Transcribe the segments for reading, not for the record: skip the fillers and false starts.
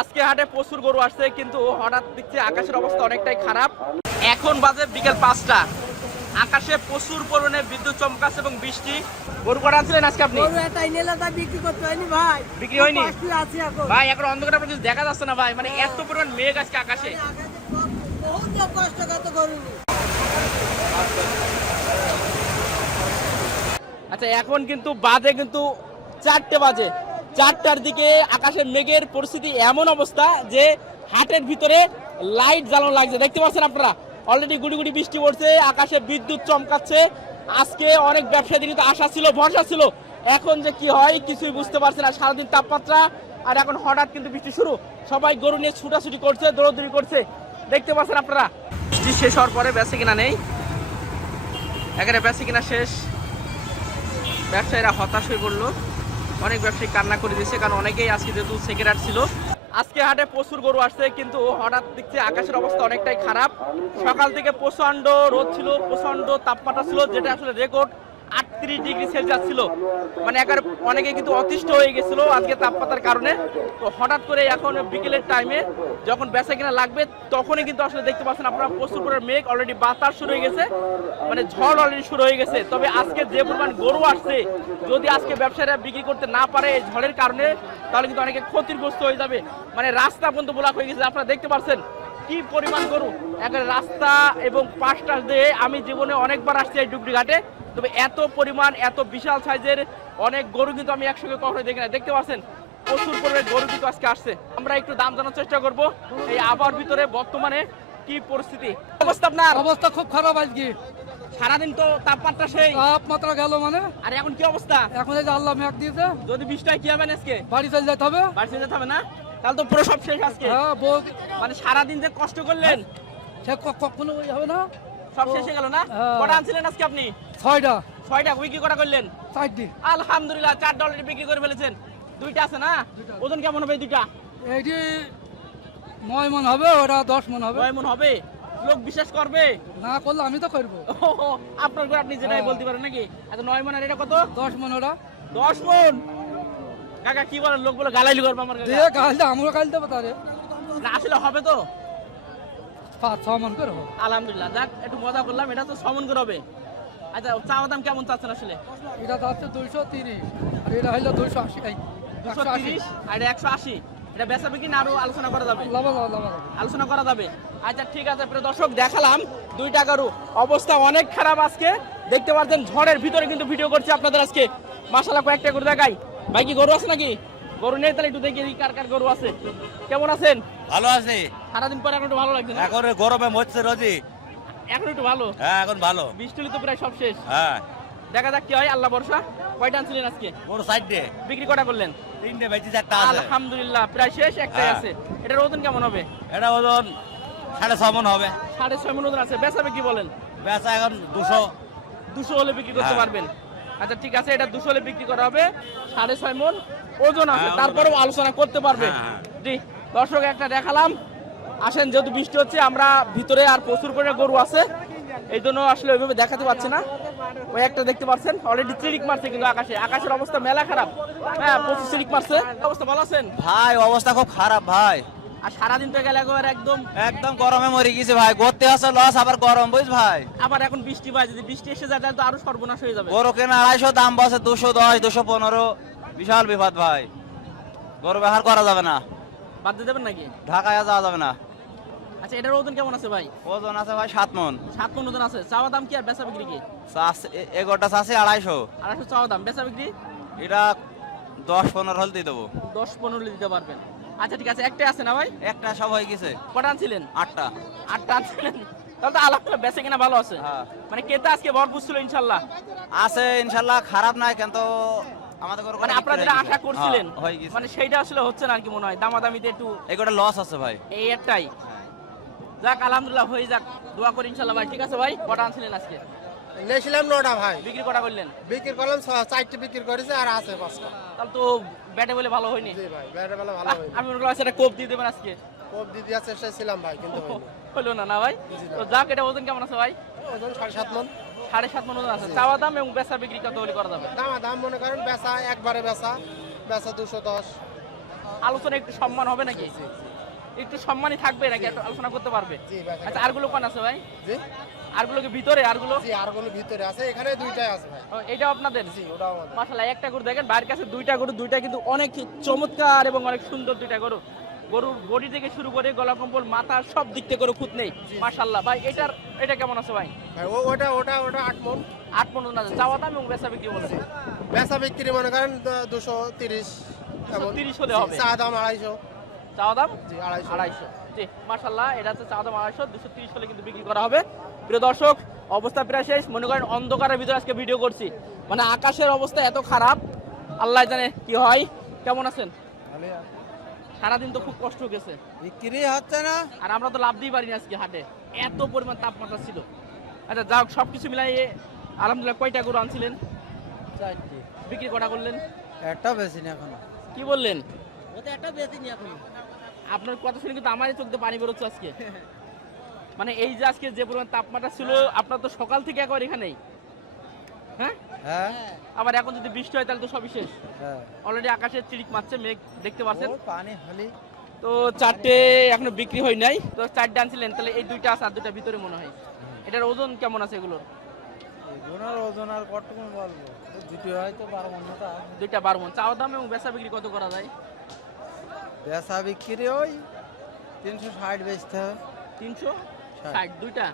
আজকে হাটে প্রচুর গরু আসছে, কিন্তু হঠাৎ দেখছি আকাশের অবস্থা অনেকটাই খারাপ। এখন বাজে বিকেল 5টা, আকাশে প্রচুর পরিমাণে বিদ্যুৎ চমকাচ্ছে এবং বৃষ্টি। গরু কটা আনছিলেন আজকে আপনি? বিক্রি করতে হয়নি ভাই, বিক্রি হয়নি আছে এখন ভাই। এখন অন্ধকারে আপনার কিছু দেখা যাচ্ছে না ভাই, মানে এত পরিমাণ মেঘ আজকে আকাশে। বহুত কষ্ট করতে গরু। আচ্ছা, এখন কিন্তু বাজে কিন্তু 4টে বাজে। 4টার দিকে আকাশে মেঘের পরিস্থিতি এমন অবস্থা যে হাটের ভিতরে লাইট জ্বালানো লাগছে, দেখতে পাচ্ছেন আপনারা। অলরেডি গুড়ি গুড়ি বৃষ্টি পড়ছে, আকাশে বিদ্যুৎ চমকাচ্ছে। আজকে অনেক ব্যবসায়ীদের কিন্তু আশা ছিল, ভরসা ছিল। এখন যে কি হয় কিছুই বুঝতে পারছে না। সারাদিন তাপমাত্রা, আর এখন হঠাৎ কিন্তু বৃষ্টি শুরু। সবাই গরু নিয়ে ছুটাছুটি করছে, দৌড়দৌড়ি করছে, দেখতে পাচ্ছেন আপনারা। বৃষ্টি শেষ হওয়ার পরে বেঁচে কিনা নেই, এখানে বেঁচে কিনা শেষ। ব্যবসায়ীরা হতাশ হয়ে পড়লো, অনেক ব্যবসায়ী কান্না করে দিয়েছে, কারণ অনেকেই আজকে যেহেতু সেকেন্ড হাট ছিল। আজকে হাটে প্রচুর গরু আসছে, কিন্তু হঠাৎ দেখছি আকাশের অবস্থা অনেকটাই খারাপ। সকাল থেকে প্রচন্ড রোদ ছিল, প্রচন্ড তাপমাত্রা ছিল, যেটা আসলে রেকর্ড 38 ডিগ্রি সেলসিয়াস ছিল। মানে একবার অনেকে কিন্তু অতিষ্ঠ হয়ে গেছিল আজকে তাপমাত্রার কারণে। তো হঠাৎ করে এখন বিকেলের টাইমে যখন বেচা কিনা লাগবে, তখনই কিন্তু আসলে দেখতে পাচ্ছেন আপনারা প্রচুর পরিমাণ মেঘ, অলরেডি বাতাস শুরু হয়ে গেছে, মানে ঝড় অলরেডি শুরু হয়ে গেছে। তবে আজকে যে পরিমাণ গরু আসছে, যদি আজকে ব্যবসায়ীরা বিক্রি করতে না পারে এই ঝড়ের কারণে, তাহলে কিন্তু অনেকে ক্ষতিগ্রস্ত হয়ে যাবে। মানে রাস্তা পর্যন্ত ব্লক হয়ে গেছে, আপনারা দেখতে পাচ্ছেন কি পরিমাণ গরু। একটা রাস্তা এবং পাশটা দিয়ে আমি জীবনে অনেকবার আসছি এই ডুগডুগি ঘাটে, তবে এত পরিমাণ, এত বিশাল সাইজের অনেক গরু কিন্তু আমি একসঙ্গে কখনো দেখি না। দেখতে পাচ্ছেন প্রচুর পরিমাণে গরু কিন্তু আজকে আসছে। আমরা একটু দাম জানার চেষ্টা করব এই আবহাওয়ার ভিতরে বর্তমানে কি পরিস্থিতি। অবস্থা আপনার? অবস্থা খুব খারাপ আজকে। সারাদিন তো তাপমাত্রা সেই তাপমাত্রা গেল মানে, আর এখন কি অবস্থা? এখন এই যে আল্লাহ মেঘ দিয়েছে, যদি বৃষ্টিটা কি হবে আজকে? বাড়ি চলে যেতে হবে। বাড়ি চলে যেতে হবে না? তাহলে তো পুরো সব শেষ আজকে। হ্যাঁ, মানে সারাদিন যে কষ্ট করলেন সে কখনো ওই হবে না, সব শেষ হয়ে গেল না? হ্যাঁ। কটা আনছিলেন আজকে আপনি? 6টা 6টা বিক্রি করা করলেন? 4টি। আলহামদুলিল্লাহ, 4 ডলারে বিক্রি করে ফেলেছেন। 2টা আছে না? ওজন কেমন হবে এই 2টা? এইটি 9 মন হবে, ওটা 10 মন হবে। 9 মণ হবে? লোক বিশ্বাস করবে? না করলে আমি তো করবো। আপনার করে আপনি যেটাই হ্যাঁ। বলতে পারেন নাকি? আচ্ছা, 9 মণ আর এটা কত? 10 মন ওটা। 10 মণ? কাকা কি বলেন, লোক বলে গালাইলি করবে আমার কাছে। দিয়ে গালতে আমরা গাল দেবো তারে। না আসলে হবে তো? 5-6 মন করে হবে। আলহামদুলিল্লাহ, যাক একটু মজা করলাম। এটা তো 6 মণ করে হবে। আচ্ছা, চাওয়া দাম কেমন চাচ্ছেন আসলে? এটা যাচ্ছে 230, আর এটা হইলো 280। 230 আর এটা 180। এটা বেচা বিক্রি না আরো আলোচনা করা যাবে? আলোচনা করা যাবে। আচ্ছা ঠিক আছে, প্রিয় দর্শক, দেখালাম 2টা গরু। অবস্থা অনেক খারাপ আজকে, দেখতে পাচ্ছেন ঝড়ের ভিতরে কিন্তু ভিডিও করছি আপনাদের আজকে। মাশাআল্লাহ, কয়েকটা গরু দেখাই। ভাই কি গরু আছে নাকি? গরু নেই, তাহলে একটু দেখি কার কার গরু আছে। কেমন আছেন? ভালো আছি। সারাদিন পরে এখন একটু ভালো লাগছে না? এখন গরমে মরছে রোজি। এখন একটু ভালো? হ্যাঁ, এখন ভালো। বৃষ্টি তো প্রায় সব শেষ। হ্যাঁ, দেখা যাক কি হয়, আল্লাহ ভরসা। কয়টা আনছিলেন আজকে? বড় সাইডে বিক্রি কটা করলেন? 3টে বেচি, 4টা আছে। আলহামদুলিল্লাহ, প্রায় শেষ, একটাই হ্যাঁ। আছে। এটার ওজন কেমন হবে? এটা ওজন 6.5 মণ হবে। 6.5 মণ ওজন আছে। বেচা বিক্রি বলেন? বেচা এখন 200। 200 হলে বিক্রি করতে হ্যাঁ। পারবেন? আচ্ছা ঠিক আছে, এটা 200 হলে বিক্রি করা হবে। 6.5 মণ ওজন আছে, হ্যাঁ, ওজন তারপরেও আছে। আলোচনা করতে পারবে। হ্যাঁ। জি দর্শক, একটা দেখালাম। আসেন, যেহেতু বৃষ্টি হচ্ছে, আমরা ভিতরে আর প্রচুর করে গরু আছে, এই জন্য আসলে ওইভাবে দেখাতে পারছি না। ওই একটা দেখতে পাচ্ছেন অলরেডি চিরিক মারছে, কিন্তু আকাশের অবস্থা মেলা খারাপ। হ্যাঁ, প্রচুর চিরিক মারছে। অবস্থা ভালো আছেন? ভাই অবস্থা খুব খারাপ ভাই। আর সারাদিন তো গেলে একদম একদম গরমে মরে গেছে ভাই। করতে আসে লস, আবার গরম, বুঝ ভাই। আবার এখন বৃষ্টি ভাই, যদি বৃষ্টি এসে যায় তাহলে তো আরো সর্বনাশ হয়ে যাবে। গরু কেনা 250, দাম বসে 210, 215। বিশাল বিপদ ভাই। গরু ব্যবহার করা যাবে না, বাদ দিয়ে দেবেন নাকি? ঢাকায় যাওয়া যাবে না। আচ্ছা, এটার ওজন কেমন আছে ভাই? ওজন আছে ভাই 7 মণ। 7 মণ ওজন আছে। চাওয়া দাম কি আর বেচা বিক্রি কি? এগোটা আছে 250। 250 চাওয়া দাম, বেচা বিক্রি এটা 10-15 হল দিয়ে দেবো। 10-15 দিতে পারবেন? আচ্ছা ঠিক আছে, একটাই আছে না ভাই? একটা সব হয়ে গেছে। কটা আনছিলেন? 8টা। 8টা আনছিলেন? তাহলে তো আলহামদুলিল্লাহ বেচে কিনা ভালো আছে। হ্যাঁ। মানে ক্রেতা আজকে ভরপুর ছিল ইনশাআল্লাহ? আছে ইনশাআল্লাহ, খারাপ নাই, কিন্তু আমাদের গরু মানে আপনারা যেটা আশা করছিলেন, হয়ে গেছে। মানে সেইটা আসলে হচ্ছে না আর কি মনে হয়, দামাদামিতে একটু এগোটা লস আছে ভাই। এই একটাই। যাক আলহামদুলিল্লাহ, হয়ে যাক, দোয়া করি ইনশাআল্লাহ ভাই। ঠিক আছে ভাই, কটা আনছিলেন আজকে? নিয়েছিলাম 9টা ভাই, বিক্রি কটা করলেন? বিক্রি করলাম 4টি বিক্রি করেছে, আর আছে 5টা। তাহলে তো ব্যাটে বলে ভালো হয়নি। জি ভাই, বেলা বেলা ভালো হয়নি। আমি মনে করলাম সেটা কোপ দিয়ে দেবেন আজকে। কোপ দিয়ে দেওয়ার চেষ্টা ছিলাম ভাই, কিন্তু হয়নি। হলো না না ভাই? তো যাক, এটা ওজন কেমন আছে ভাই? ওজন 7.5 মণ। 7.5 মণ ওজন আছে। চাওয়া দাম এবং বেচা বিক্রি কত হলে করা যাবে? দাম মনে করেন বেচা একবারে বেচা 210। আলোচনা একটু সম্মান হবে নাকি? একটু সম্মানই থাকবে নাকি? একটু আলোচনা করতে পারবে? জি ভাই। আচ্ছা, আরগুলো কোন আছে ভাই? জি আরগুলো কি ভিতরে? আরগুলো জি আরগুলো ভিতরে আছে, এখানে দুইটাই আছে ভাই। এটা আপনাদের? জি ওটাও আমাদের। মাশাআল্লাহ, একটা গরু দেখেন, বাইরের কাছে দুইটা গরু, দুইটা কিন্তু অনেক চমৎকার এবং অনেক সুন্দর দুইটা গরু। গরুর বডি থেকে শুরু করে গলা কম্বল, মাথা, সব দিক থেকে গরু খুঁত নেই। মাশাআল্লাহ ভাই, এটা কেমন আছে ভাই? ভাই ওটা 8 মণ। 8 মণ না, চাওয়া দাম এবং বেচা বিক্রি বলছে বেচা বিক্রি মনে করেন 230 এমন। 230 হলে হবে। চা দাম 250। চাওয়া দাম জি 250। 250। জি মাশাআল্লাহ, এটা হচ্ছে চাওয়া দাম 250, 230 হলে কিন্তু বিক্রি করা হবে। প্রিয় দর্শক, অবস্থা প্রায় শেষ। মনে করেন অন্ধকারের ভিতরে আজকে ভিডিও করছি, মানে আকাশের অবস্থা এত খারাপ, আল্লাহ জানে কি হয়। কেমন আছেন? সারাদিন তো খুব কষ্ট গেছে, বিক্রি হচ্ছে না। আর আমরা তো লাভ দিই পারি না আজকে হাটে, এত পরিমাণ তাপমাত্রা ছিল। আচ্ছা যাও, সবকিছু মিলাইয়ে আলহামদুলিল্লাহ। কয়টা গরু আনছিলেন? 4টি। বিক্রি কটা করলেন? একটা বেশি না এখনো। কি বললেন? ওতে একটা বেশি নি এখনো। আপনার কথা শুনে কিন্তু আমারই চোখে পানি বেরোচ্ছে আজকে। মানে এই যে আজকে যে পরিমাণ তাপমাত্রা ছিল, আপনার তো সকাল থেকে একবার এখানেই, হ্যাঁ? হ্যাঁ আবার এখন যদি বৃষ্টি হয় তাহলে তো সবই শেষ। হ্যাঁ। অলরেডি আকাশে চিরিক মারছে, মেঘ দেখতে পাচ্ছেন। ও পানি হলি। তো 4টে এখনো বিক্রি হয় নাই, তো 4টে আনছিলেন, তাহলে এই 2টা আছে আর 2টা ভিতরে মনে হয়। এটার ওজন কেমন আছে এগুলোর? এগুলোর ওজন আর কতটুকু বলবো, তো দুটো হয়তো 12 মণ মতো আছে। 2টা 12 মণ। চাওয়া দাম এবং বেচা বিক্রি কত করা যায়? বেচা বিক্রি ওই 360 বেচতে হবে। 360 2টা।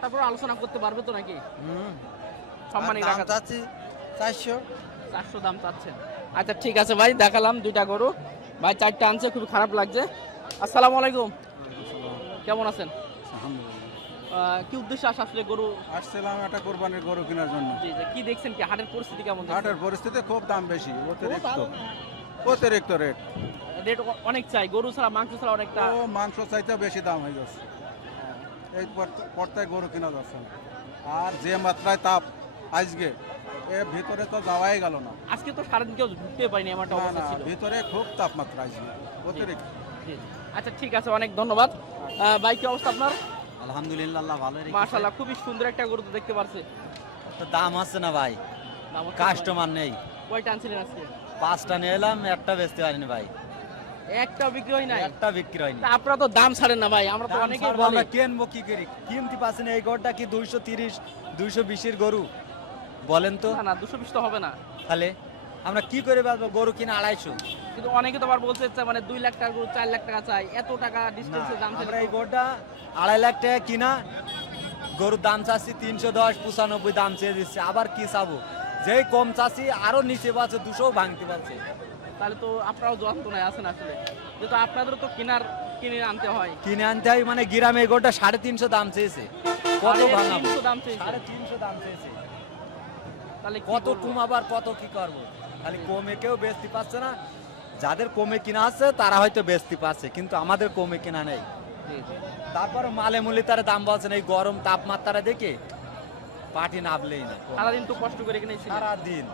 তারপর আলোচনা করতে পারবে তো নাকি? সম্মানী দাম রাখা চাচ্ছি 400। 400 দাম চাচ্ছেন। আচ্ছা ঠিক আছে ভাই, দেখালাম 2টা গরু। ভাই 4টা আনছে, খুব খারাপ লাগছে। আসসালামু আলাইকুম, কেমন আছেন? কি উদ্দেশ্যে আসা আসলে গরু? আসছিলাম একটা কোরবানির গরু কেনার জন্য। জি জি, কি দেখছেন, কি হাটের পরিস্থিতি কেমন? হাটের পরিস্থিতি খুব দাম বেশি, অতিরিক্ত রেট। রেট অনেক চাই, গরু ছাড়া মাংস ছাড়া অনেকটা। ও মাংস চাইতে বেশি দাম হয়ে যাচ্ছে, এই পর্তায় গরু কেনা যাচ্ছে না। আর যে মাত্রায় তাপ আজকে, এর ভিতরে তো যাওয়াই গেল না। আজকে তো সারাদিন কেউ ঢুকতে পারিনি, আমার একটা না অবস্থা না, ছিল। ভিতরে খুব তাপমাত্রা আজকে অতিরিক্ত। জি, জি। আচ্ছা ঠিক আছে, অনেক ধন্যবাদ। ভাই কি অবস্থা আপনার? আলহামদুলিল্লাহ, আল্লাহ ভালো রেখেছে। মাশাআল্লাহ, খুবই সুন্দর একটা গরু তো দেখতে পারছি। তো দাম আছে না ভাই, দাম হচ্ছে কাস্টমার নেই। ভাই। কয়টা আনছিলেন আজকে? 5টা নিয়ে এলাম, একটা বেচতে পারিনি ভাই, একটাও বিক্রি হয় নাই? একটা বিক্রি হয়নি। তা আপনারা তো দাম ছাড়েন না ভাই, আমরা তো অনেকেই বলে। আমরা কিনবো কি করি, কিনতে পারছি না। এই গরুটা কি 230 220-এর গরু বলেন তো? না না, 220 তো হবে না। তাহলে আমরা কি করে বেচবো? গরু কিনা 250। কিন্তু অনেকে তো আবার বলছে যে মানে 2 লাখ টাকা গরু 4 লাখ টাকা চাই, এত টাকা ডিসটেন্সে দাম চাই। আমরা এই গরুটা 2.5 লাখ টাকা কিনা, গরুর দাম চাচ্ছি 310 95 দাম চেয়ে দিচ্ছে। আবার কি চাবো, যেই কম চাচ্ছি আরো নিচে পাচ্ছে, 200 ভাঙতে পারছে। তাহলে তো আপনারাও যন্ত্রণায় আছেন আসলে, যেহেতু আপনাদেরও তো কিনে আনতে হয়। কিনে আনতে হয় মানে গ্রামে এই গরুটা 350 দাম চেয়েছে, কত ভাঙাবো? 350 দাম চেয়েছে। 350 দাম চেয়েছে, তাহলে কি কত করবো? কম, আবার কত কি করবো? খালি কমে কেউ বেচতে পারছে না। যাদের কমে কিনা আছে তারা হয়তো বেচতে পারছে, কিন্তু আমাদের কমে কিনা নেই। জি, জি। তারপর মালে মুলি তার দাম বলছে না, এই গরম তাপমাত্রা দেখে পাটি নাবলেই না। সারাদিন তো কষ্ট করে কিনে ছিলেন। সারাদিন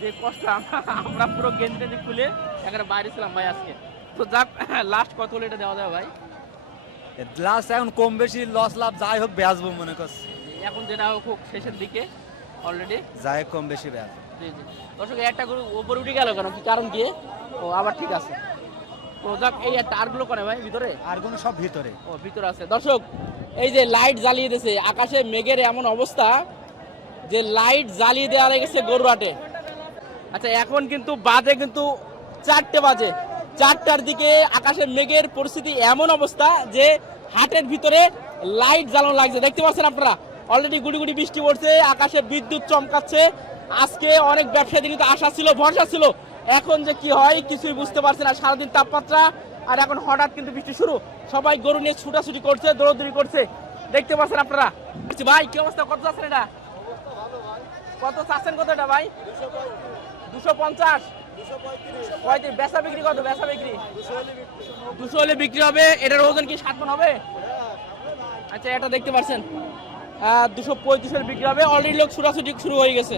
যে কষ্ট আমরা পুরো গেঞ্জি টেঞ্জি খুলে এখানে বাইরে ছিলাম ভাই আজকে। তো যাক, লাস্ট কত হলে এটা দেওয়া যাবে ভাই? লাস্ট এখন কম বেশি লস লাভ যাই হোক বেচবো মনে করছি। এখন যেটা হোক শেষের দিকে অলরেডি। যাই হোক কম বেশি বেচবো। জি জি। দর্শক, একটা গরু উপরে উঠে গেল কেন, কি কারণ কি? ও আবার ঠিক আছে। তো যাক, এই একটা আরগুলো করে ভাই ভিতরে? আর কোনো সব ভিতরে। ও ভিতরে আছে। দর্শক, এই যে লাইট জ্বালিয়ে দিয়েছে, আকাশে মেঘের এমন অবস্থা যে লাইট জ্বালিয়ে দেওয়া গেছে গরু হাটে। আচ্ছা, এখন কিন্তু বাজে কিন্তু 4টে বাজে। 4টার দিকে আকাশে মেঘের পরিস্থিতি এমন অবস্থা যে হাটের ভিতরে লাইট জ্বালানো লাগছে, দেখতে পাচ্ছেন আপনারা। অলরেডি গুড়ি গুড়ি বৃষ্টি পড়ছে, আকাশে বিদ্যুৎ চমকাচ্ছে। আজকে অনেক ব্যবসায়ীদের কিন্তু আশা ছিল, ভরসা ছিল, এখন যে কি হয় কিছুই বুঝতে পারছে না। সারাদিন তাপমাত্রা, আর এখন হঠাৎ কিন্তু বৃষ্টি শুরু। সবাই গরু নিয়ে ছুটাছুটি করছে, দৌড়দৌড়ি করছে, দেখতে পাচ্ছেন আপনারা। ভাই কি অবস্থা, কত চাচ্ছেন এটা? কত চাচ্ছেন, কত এটা ভাই? 250 35। বেচা বিক্রি কত? বেচা বিক্রি 200 হলে বিক্রি হবে। এটার ওজন কি 7 মণ হবে? আচ্ছা, এটা দেখতে পাচ্ছেন 235 বিক্রি হবে। অলরেডি লোক ছুটাছুটি শুরু হয়ে গেছে,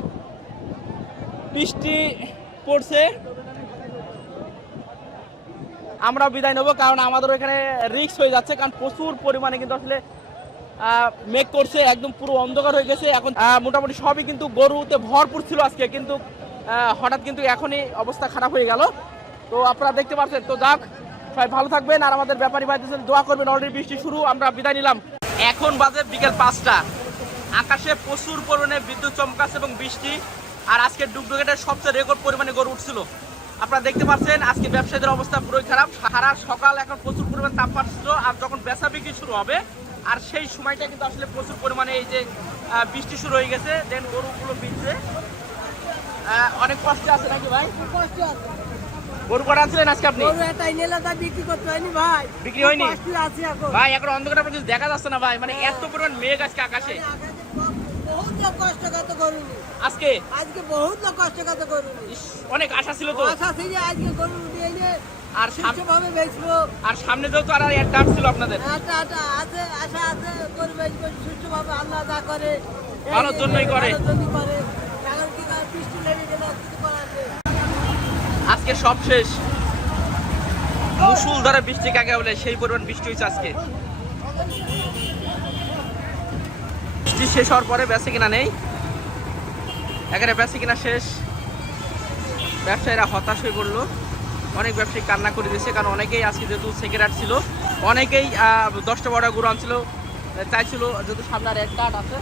বৃষ্টি পড়ছে। আমরা বিদায় নেবো, কারণ আমাদের এখানে রিস্ক হয়ে যাচ্ছে, কারণ প্রচুর পরিমাণে কিন্তু আসলে মেঘ করছে, একদম পুরো অন্ধকার হয়ে গেছে। এখন মোটামুটি সবই কিন্তু গরুতে ভরপুর ছিল আজকে, কিন্তু হঠাৎ কিন্তু এখনই অবস্থা খারাপ হয়ে গেল। তো আপনারা দেখতে পাচ্ছেন। তো যাক, সবাই ভালো থাকবেন আর আমাদের ব্যাপারী ভাইদের দোয়া করবেন। অলরেডি বৃষ্টি শুরু, আমরা বিদায় নিলাম। এখন বাজে বিকেল 5টা, আকাশে প্রচুর পরিমাণে বিদ্যুৎ চমকাচ্ছে এবং বৃষ্টি। আর আজকে ডুগডুগেটের সবচেয়ে রেকর্ড পরিমাণে গরু উঠছিল। আপনারা দেখতে পাচ্ছেন আজকে ব্যবসায়ীদের অবস্থা পুরোই খারাপ। সারা সকাল এখন প্রচুর পরিমাণে তাপমাত্রা ছিল, আর যখন বেচা বিক্রি শুরু হবে আর সেই সময়টা কিন্তু আসলে প্রচুর পরিমাণে এই যে বৃষ্টি শুরু হয়ে গেছে, দেন গরুগুলো বিকছে। অনেক কষ্ট আছে নাকি ভাই? গরু কটা আনছিলেন আজকে আপনি? বিক্রি হয়নি ভাই, এখন অন্ধকার পর্যন্ত দেখা যাচ্ছে না ভাই, মানে এত পরিমাণ মেঘ আজকে আকাশে। আজকে বহুত লোক কষ্টগত করুন, অনেক আশা ছিল তো, আশা ছিল আজকে গরু উঠে এনে আর সুষ্ঠুভাবে বেচবো। আর সামনে যেহেতু আর একটা ছিল আপনাদের, আছে আশা আছে গরু বেচবো সুষ্ঠুভাবে, আল্লাহ যা করে ভালোর জন্যই করে। এখন কি বৃষ্টি লেগে গেলে কিছু করার নেই। আজকে সব শেষ, মুষলধারে বৃষ্টি কাকে বলে সেই পরিমাণ বৃষ্টি হয়েছে আজকে। বৃষ্টি শেষ হওয়ার পরে বেচে কিনা নেই, এখানে বেচে কিনা শেষ। ব্যবসায়ীরা হতাশ হয়ে পড়লো, অনেক ব্যবসায়ী কান্না করে দিয়েছে, কারণ অনেকেই আজকে যেহেতু সেকেন্ড হাট ছিল, অনেকেই 10টা 12টা গরু আনছিল, চাইছিল যেহেতু সামনে আর একটা হাট আছে।